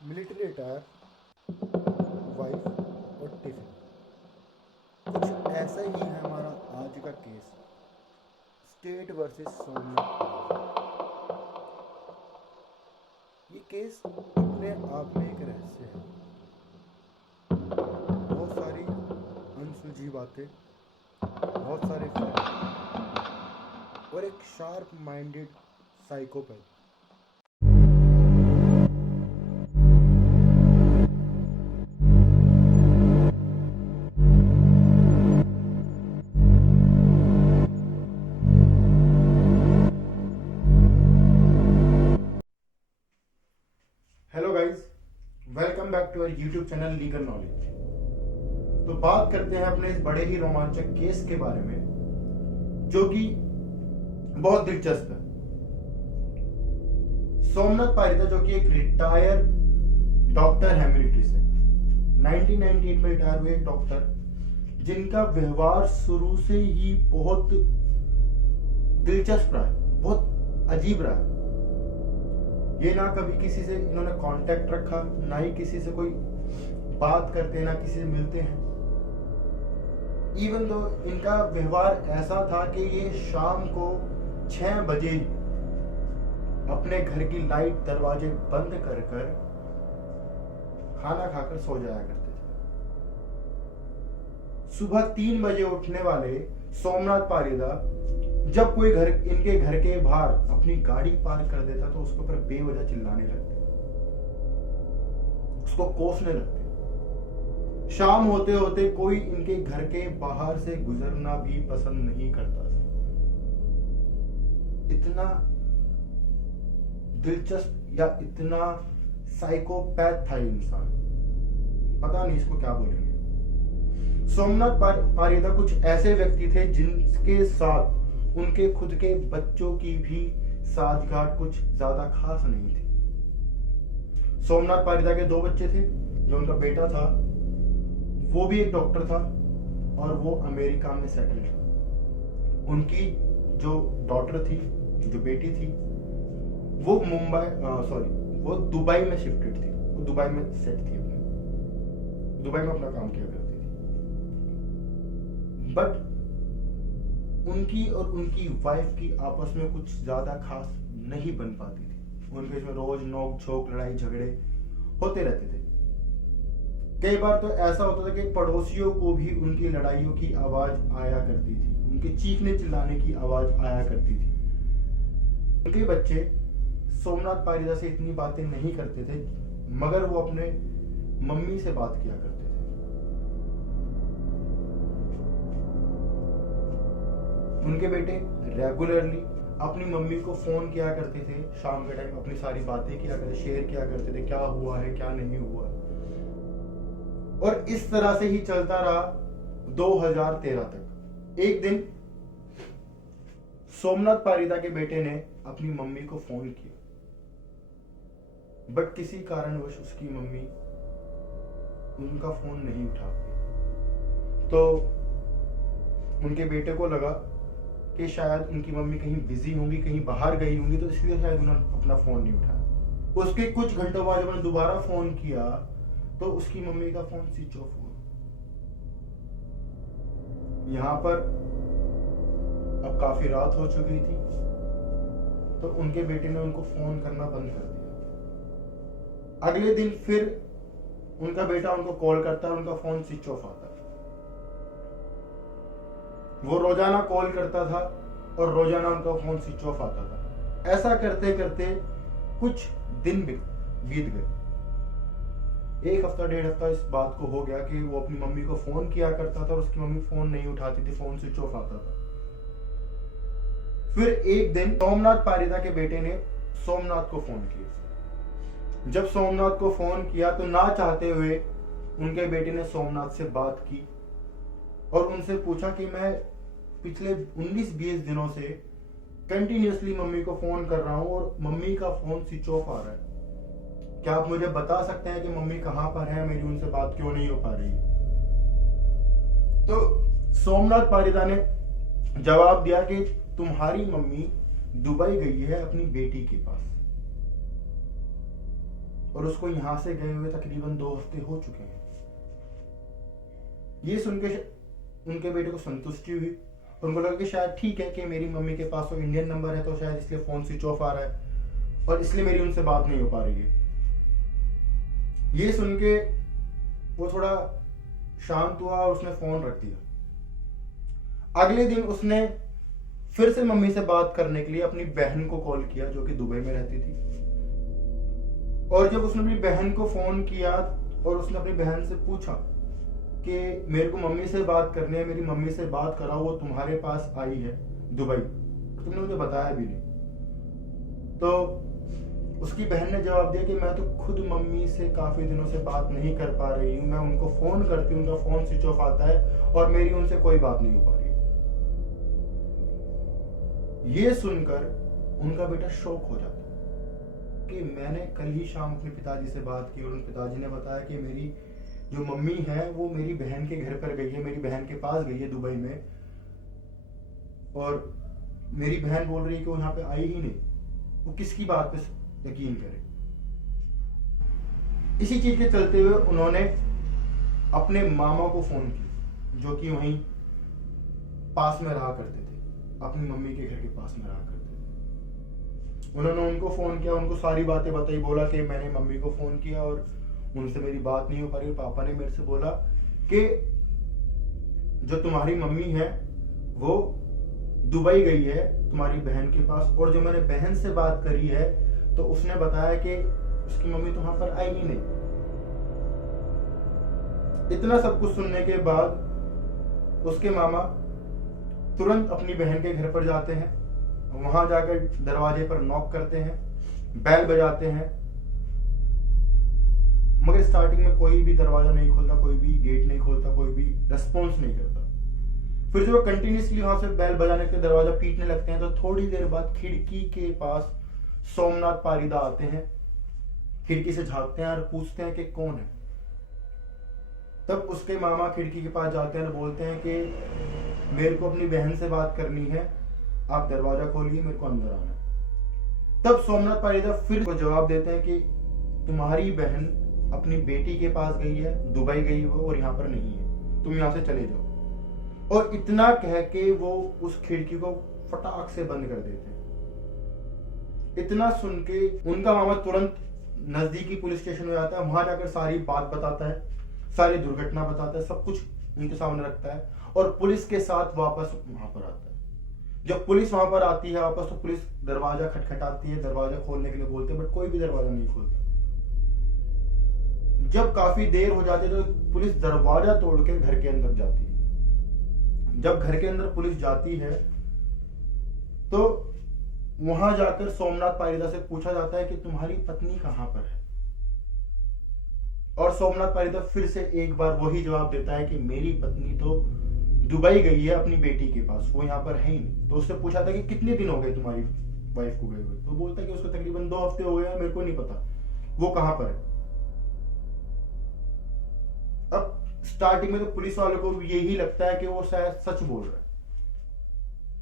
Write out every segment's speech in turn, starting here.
Military attire, wife और tiffin. कुछ ऐसा ही है हमारा आज का case. State versus Somnath Parija. ये केस अपने आप में एक रहस्य है। बहुत सारी अनसुलझी बातें, बहुत सारे फैक्ट और एक sharp minded psychopath. Hello guys, welcome back to our YouTube channel legal knowledge. तो बात करते हैं अपने इस बड़े ही रोमांचक केस के बारे में, जो कि बहुत दिलचस्प है। सोमनाथ पारिजा, जो कि एक रिटायर डॉक्टर है मिलिट्री से, 1998 में रिटायर हुए एक डॉक्टर, जिनका व्यवहार शुरू से ही बहुत दिलचस्प रहा है, बहुत अजीब रहा है। ये ना कभी किसी से इन्होंने कांटेक्ट रखा, ना ही किसी से कोई बात करते, ना किसी से मिलते हैं। इवन तो इनका व्यवहार ऐसा था कि ये शाम को 6 बजे अपने घर की लाइट दरवाजे बंद कर कर खाना खाकर सो जाया करते थे। सुबह 3 बजे उठने वाले सोमनाथ पारिजा जब कोई इनके घर के बाहर अपनी गाड़ी पार्क कर देता तो उसके ऊपर बेवजह चिल्लाने लगते, उसको कोसने लगते। शाम होते होते कोई इनके घर के बाहर से गुजरना भी पसंद नहीं करता था। इतना दिलचस्प या इतना साइकोपैथ था इंसान, पता नहीं इसको क्या बोलेंगे। सोमनाथ पारिजा कुछ ऐसे व्यक्ति थे जिनके साथ उनके खुद के बच्चों की भी साठगांठ कुछ ज्यादा खास नहीं थी। सोमनाथ पारिजा के 2 बच्चे थे। जो उनका बेटा था वो भी एक डॉक्टर था और वो अमेरिका में सेटल था। उनकी जो डॉटर थी, जो बेटी थी, वो वो दुबई में शिफ्टेड थी। वो दुबई में सेट थी, अपने दुबई में अपना काम किया करती थी। बट उनकी और उनकी वाइफ की आपस में कुछ ज्यादा खास नहीं बन पाती थी। उनके इसमें रोज नोक झोंक, लड़ाई झगड़े होते रहते थे। कई बार तो ऐसा होता था कि पड़ोसियों को भी उनकी लड़ाइयों की आवाज आया करती थी, उनके चीखने चिल्लाने की आवाज आया करती थी। उनके बच्चे सोमनाथ पारिजा से इतनी बातें नहीं करते थे, मगर वो अपने मम्मी से बात किया करते थे। उनके बेटे रेगुलरली अपनी मम्मी को फोन किया करते थे। शाम के टाइम अपनी सारी बातें किया करते, शेयर किया करते थे, क्या हुआ है क्या नहीं हुआ है। और इस तरह से ही चलता रहा 2013 तक। एक दिन सोमनाथ पारिजा के बेटे ने अपनी मम्मी को फोन किया, बट किसी कारणवश उसकी मम्मी उनका फोन नहीं उठा पाई। तो उनके बेटे को लगा कि शायद उनकी मम्मी कहीं बिजी होंगी, कहीं बाहर गई होंगी, तो इसलिए शायद उन्होंने अपना फोन नहीं उठाया। उसके कुछ घंटों बाद जब उन्होंने दोबारा फोन किया तो उसकी मम्मी का फोन स्विच ऑफ हुआ। यहां पर अब काफी रात हो चुकी थी, तो उनके बेटे ने उनको फोन करना बंद कर दिया। अगले दिन फिर उनका बेटा उनको कॉल करता है, उनका फोन स्विच ऑफ आता है। वो रोजाना कॉल करता था और रोजाना उनका फोन स्विच ऑफ आता था। ऐसा करते करते कुछ दिन बीत गए। 1 हफ्ता 1.5 हफ्ता इस बात को हो गया कि वो अपनी मम्मी को फोन किया करता था और उसकी मम्मी फोन नहीं उठाती थी, फोन स्विच ऑफ आता था। फिर एक दिन सोमनाथ पारिजा के बेटे ने सोमनाथ को फोन किया। जब सोमनाथ को फोन किया तो ना चाहते हुए उनके बेटे ने सोमनाथ से बात की और उनसे पूछा कि मैं पिछले 19-20 दिनों से कंटिन्यूअसली मम्मी को फोन कर रहा हूं और मम्मी का फोन स्विच ऑफ आ रहा है। क्या आप मुझे बता सकते हैं कि मम्मी कहां पर है, मेरी उनसे बात क्यों नहीं हो पा रही? तो सोमनाथ पारिजा ने जवाब दिया कि तुम्हारी मम्मी दुबई गई है अपनी बेटी के पास। और उसको यहाँ से गए हुए तकरीबन 2 हफ्ते हो चुके हैं। ये सुन के उनके बेटे को संतुष्टि हुई। उनको लगा कि शायद ठीक है कि मेरी मम्मी के पास वो इंडियन नंबर है, तो शायद इसलिए फोन स्विच ऑफ आ रहा है और इसलिए मेरी उनसे बात नहीं हो पा रही है। ये सुन के वो थोड़ा शांत हुआ और उसने फोन रख दिया। अगले दिन उसने फिर से मम्मी से बात करने के लिए अपनी बहन को कॉल किया, जो कि दुबई में रहती थी। और जब उसने अपनी बहन को फोन किया और उसने अपनी बहन से पूछा कि मेरे को मम्मी से बात करनी है, मेरी मम्मी से बात कराओ, वो तुम्हारे पास आई है दुबई, तुमने मुझे बताया भी नहीं। तो उसकी बहन ने जवाब दिया कि मैं तो खुद मम्मी से काफी दिनों से बात नहीं कर पा रही हूँ, मैं उनको फोन करती हूँ, उनका फोन स्विच ऑफ आता है और मेरी उनसे कोई बात नहीं हो पा रही। ये सुनकर उनका बेटा शॉक हो जाता कि मैंने कल ही शाम अपने पिताजी से बात की और उन पिताजी ने बताया कि मेरी जो मम्मी है वो मेरी बहन के घर पर गई है, मेरी बहन के पास गई है दुबई में, और मेरी बहन बोल रही है कि वो यहाँ पे आई ही नहीं। वो किसकी बात पे यकीन करे। इसी चीज के चलते हुए उन्होंने अपने मामा को फोन किया, जो कि वहीं पास में रहा करते थे, अपनी मम्मी के घर के पास में रहा करते थे। उन्होंने उनको फोन किया, उनको सारी बातें बताई, बोला कि मैंने मम्मी को फोन किया और उनसे मेरी बात नहीं हो पा रही। पापा ने मेरे से बोला कि जो तुम्हारी मम्मी है वो दुबई गई है तुम्हारी बहन के पास, और जो मैंने बहन से बात करी है तो उसने बताया कि उसकी मम्मी तो वहां पर आई ही नहीं। इतना सब कुछ सुनने के बाद उसके मामा तुरंत अपनी बहन के घर पर जाते हैं, वहां जाकर दरवाजे पर नॉक करते हैं, बेल बजाते हैं, मगर स्टार्टिंग में कोई भी दरवाजा नहीं खोलता, कोई भी गेट नहीं खोलता, कोई भी रेस्पॉन्स नहीं करता। फिर जब कंटिन्यूसली वहां से बेल बजाने के दरवाजा पीटने लगते हैं तो थोड़ी देर बाद खिड़की के पास सोमनाथ पारीदा आते हैं, खिड़की से झांकते हैं और पूछते हैं कि कौन है। तब उसके मामा खिड़की के पास जाते हैं और बोलते हैं कि मेरे को अपनी बहन से बात करनी है, आप दरवाजा खोलिए, मेरे को अंदर आना है। तब सोमनाथ पारीदा फिर को जवाब देते हैं कि तुम्हारी बहन अपनी बेटी के पास गई है, दुबई गई वो, और यहाँ पर नहीं है, तुम यहाँ से चले जाओ। और इतना कह के वो उस खिड़की को फटाक से बंद कर देते हैं। इतना सुन के उनका मामा तुरंत नजदीकी पुलिस स्टेशन में जाता है, वहां जाकर सारी बात बताता है, सारी दुर्घटना बताता है, सब कुछ उनके सामने रखता है और पुलिस के साथ वापस वहां पर आता है। जब पुलिस वहां पर आती है वापस तो पुलिस दरवाजा खटखटाती है, दरवाजा खोलने के लिए बोलते हैं, बट कोई भी दरवाजा नहीं खोलता। जब काफी देर हो जाती है तो पुलिस दरवाजा तोड़ के घर के अंदर जाती है। जब घर के अंदर पुलिस जाती है तो वहां जाकर सोमनाथ पारीदा से पूछा जाता है कि तुम्हारी पत्नी कहां पर है, और सोमनाथ पारीदा फिर से एक बार वही जवाब देता है कि मेरी पत्नी तो दुबई गई है अपनी बेटी के पास, वो यहाँ पर है ही नहीं। तो उससे पूछा था कि कितने दिन हो गए तुम्हारी वाइफ को गए हुए, तो बोलता है कि उसको तकरीबन 2 हफ्ते हो गए, मेरे को नहीं पता वो कहां पर है। अब स्टार्टिंग में तो पुलिस वालों को यही लगता है कि वो शायद सच बोल रहा है,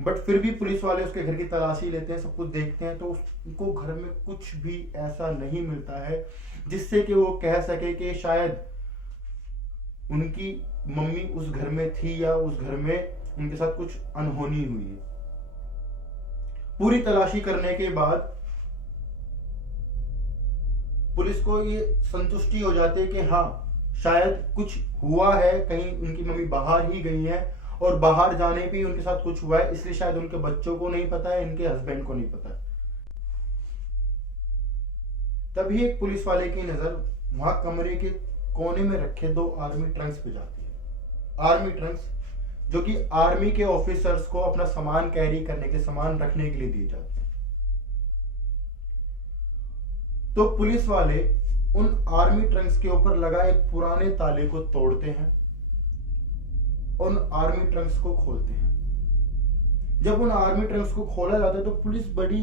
बट फिर भी पुलिस वाले उसके घर की तलाशी लेते हैं, सब कुछ देखते हैं, तो उनको घर में कुछ भी ऐसा नहीं मिलता है जिससे कि वो कह सके कि शायद उनकी मम्मी उस घर में थी या उस घर में उनके साथ कुछ अनहोनी हुई है। पूरी तलाशी करने के बाद पुलिस को ये संतुष्टि हो जाती है कि हाँ शायद कुछ हुआ है, कहीं उनकी मम्मी बाहर ही गई है और बाहर जाने पे उनके साथ कुछ हुआ है, इसलिए शायद उनके बच्चों को नहीं पता है, इनके हस्बैंड को नहीं पता है। तभी एक पुलिस वाले की नजर वहां कमरे के कोने में रखे 2 आर्मी ट्रंक्स पे जाती है। आर्मी ट्रंक्स जो कि आर्मी के ऑफिसर्स को अपना सामान कैरी करने के लिए, सामान रखने के लिए दिए जाते हैं। तो पुलिस वाले उन आर्मी ट्रंक्स के ऊपर लगा एक पुराने ताले को तोड़ते हैं, उन आर्मी ट्रंक्स को खोलते हैं। जब उन आर्मी ट्रंक्स को खोला जाता है तो पुलिस बड़ी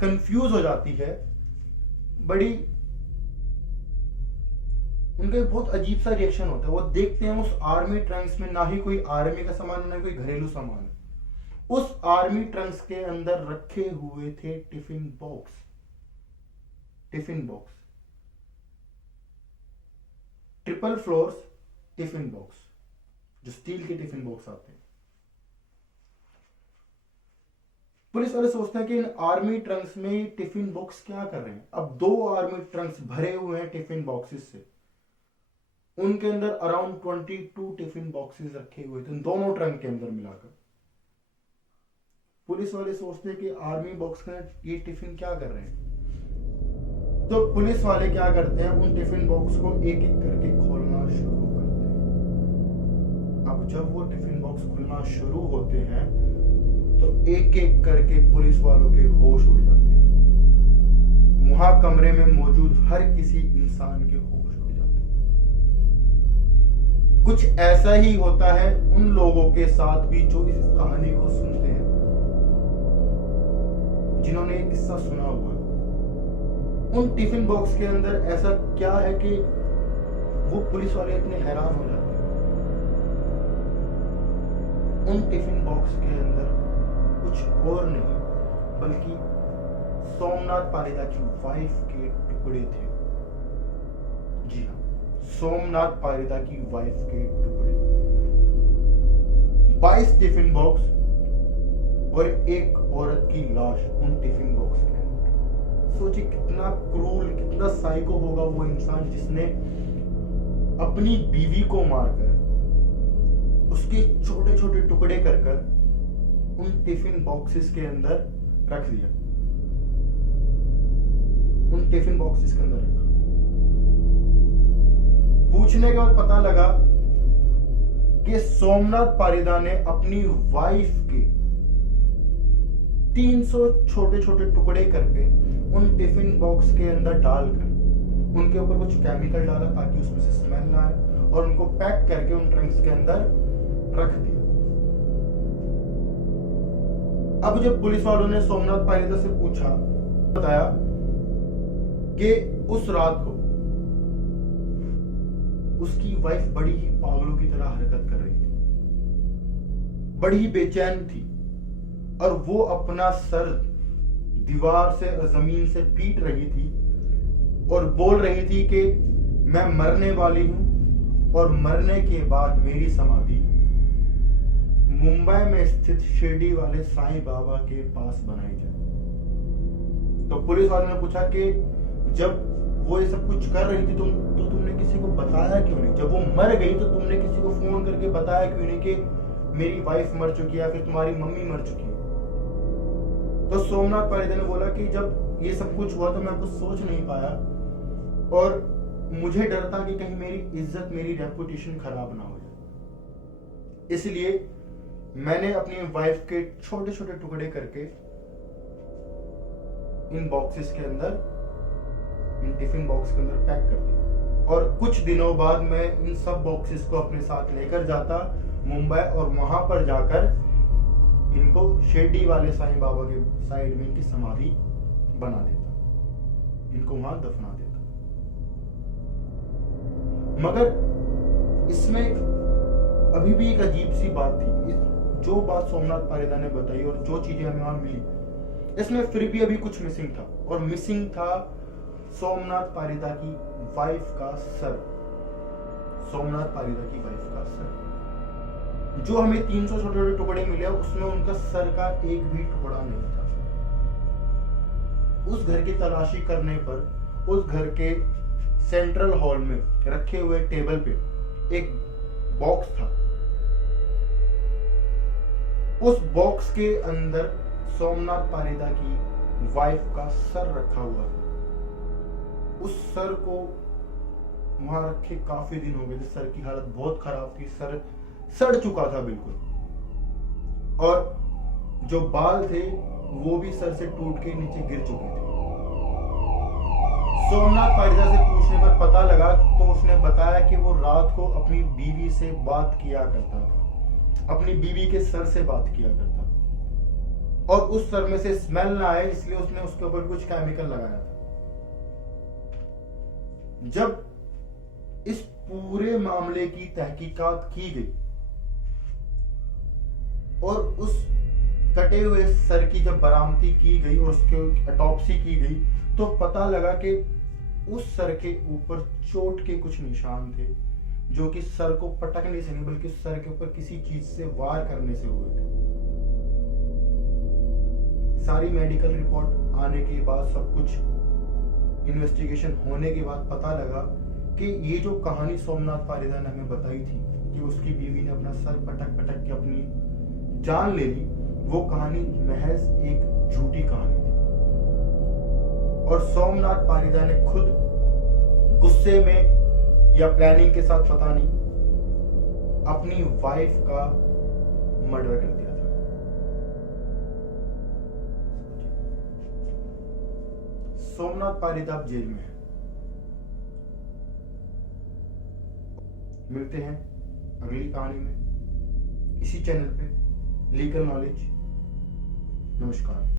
कंफ्यूज हो जाती है, बड़ी उनका बहुत अजीब सा रिएक्शन होता है। वो देखते हैं उस आर्मी ट्रंक्स में ना ही कोई आर्मी का सामान, ना कोई घरेलू सामान। उस आर्मी ट्रंक्स के अंदर रखे हुए थे tiffin box. Triple floors tiffin box, जो स्टील के टिफिन बॉक्स आते हैं। पुलिस वाले सोचते हैं कि इन आर्मी ट्रंक्स में टिफिन बॉक्स क्या कर रहे हैं। अब 2 आर्मी ट्रंक्स भरे हुए हैं टिफिन बॉक्सेस से, उनके अंदर अराउंड 22 टिफिन बॉक्सेस रखे हुए थे दोनों ट्रंक के अंदर मिलाकर। पुलिस वाले सोचते हैं कि आर्मी बॉक्स में ये टिफिन क्या कर रहे हैं। तो पुलिस वाले क्या करते हैं, उन टिफिन बॉक्स को एक एक करके खोलना शुरू करते हैं। अब जब वो टिफिन बॉक्स खुलना शुरू होते हैं तो एक एक करके पुलिस वालों के होश उड़ जाते हैं। वहां कमरे में मौजूद हर किसी इंसान के होश उड़ जाते हैं। कुछ ऐसा ही होता है उन लोगों के साथ भी जो इस कहानी को सुनते हैं, जिन्होंने एक किस्सा सुना हुआ है। उन टिफिन बॉक्स के अंदर ऐसा क्या है कि वो पुलिस वाले इतने हैरान हो जाते हैं। उन टिफिन बॉक्स के अंदर कुछ और नहीं बल्कि सोमनाथ पारिदा की वाइफ के टुकड़े थे। जी हाँ, सोमनाथ पारिदा की वाइफ के टुकड़े। 22 टिफिन बॉक्स और एक औरत की लाश उन टिफिन बॉक्स के अंदर। सोचिए कितना क्रूर, कितना साइको होगा वो इंसान जिसने अपनी बीवी को मारकर उसके छोटे छोटे टुकड़े कर कर उन टिफिन बॉक्सेस के अंदर रख दिया। उन टिफिन बॉक्सेस के अंदर रखा। पूछने के बाद पता लगा कि सोमनाथ पारिदा ने अपनी वाइफ के 300 छोटे छोटे टुकड़े करके उन टिफिन बॉक्स के अंदर डालकर उनके ऊपर कुछ केमिकल डाला ताकि उसमें से स्मेल ना आए और उनको पैक करके उन ट्रंक्स के अंदर रख दिया। अब जब पुलिस वालों ने सोमनाथ पारिदा से पूछा, बताया कि उस रात को उसकी वाइफ बड़ी ही पागलों की तरह हरकत कर रही थी, बड़ी ही बेचैन थी और वो अपना सर दीवार से और जमीन से पीट रही थी और बोल रही थी कि मैं मरने वाली हूं और मरने के बाद मेरी समाधि मुंबई में स्थित शिरडी वाले साईं बाबा के पास बनाई जाए। तो पुलिस वालों ने पूछा कि जब वो ये सब कुछ कर रही थी तो तुमने किसी को बताया क्यों नहीं? जब वो मर गई तो तुमने किसी को फोन करके बताया क्यों नहीं कि मेरी वाइफ मर चुकी है या फिर तुम्हारी मम्मी मर चुकी है? तो सोमनाथ पारिदा ने बोला कि जब ये सब कुछ हुआ तो मैं कुछ सोच नहीं पाया और मुझे डर था कि कहीं मेरी इज्जत, मेरी रेपुटेशन खराब ना हो जाए, इसलिए मैंने अपनी वाइफ के छोटे छोटे टुकड़े करके इन बॉक्सेस के अंदर, इन टिफिन बॉक्स के अंदर पैक कर दिया और कुछ दिनों बाद मैं इन सब बॉक्सेस को अपने साथ लेकर जाता मुंबई और वहां पर जाकर इनको शिरडी वाले साईं बाबा के साइड में इनकी समाधि बना देता, इनको वहां दफना देता। मगर इसमें अभी भी एक अजीब सी बात थी। जो बात सोमनाथ पारिदा ने बताई और जो चीजें हमें वहां मिली, इसमें फिर भी अभी कुछ मिसिंग था और मिसिंग था सोमनाथ पारिदा की वाइफ का सर। सोमनाथ पारिदा की वाइफ का सर, जो हमें 300 छोटे छोटे टुकड़े मिले उसमें उनका सर का एक भी टुकड़ा नहीं था। उस घर की तलाशी करने पर उस घर के सेंट्रल हॉल में रखे हुए टेबल पे एक बॉक्स था। उस बॉक्स के अंदर सोमनाथ पारिदा की वाइफ का सर रखा हुआ था। उस सर को वहां रखे काफी दिन हो गए थे, सर की हालत बहुत खराब थी, सर सड़ चुका था बिल्कुल और जो बाल थे वो भी सर से टूट के नीचे गिर चुके थे। सोमनाथ पारिदा से पूछने पर पता लगा तो उसने बताया कि वो रात को अपनी बीवी से बात किया करता था, अपनी बीवी के सर से बात किया करता था और उस सर में से स्मेल ना आए इसलिए उसने उसके ऊपर कुछ केमिकल लगाया था। जब इस पूरे मामले की तहकीकात की गई और उस कटे हुए सर की जब बरामदी की गई और उसके ऑटोप्सी की गई तो पता लगा कि उस सर के ऊपर चोट के कुछ निशान थे जो कि सर को पटकने से नहीं बल्कि सर के ऊपर किसी चीज से वार करने से हुए थे। सारी मेडिकल रिपोर्ट आने के बाद, सब कुछ इन्वेस्टिगेशन होने के बाद पता लगा कि ये जो कहानी सोमनाथ पारीदा ने हमें बताई थी कि उसकी बीवी ने अपना सर पटक पटक के अपनी जान ले ली, वो कहानी महज एक झूठी कहानी थी। और सोमनाथ पारीदा ने खुद गुस्से में या प्लानिंग के साथ, पता नहीं, अपनी वाइफ का मर्डर कर दिया था। सोमनाथ पारीदा अब जेल में है। मिलते हैं अगली कहानी में इसी चैनल पे, लीगल नॉलेज। नमस्कार।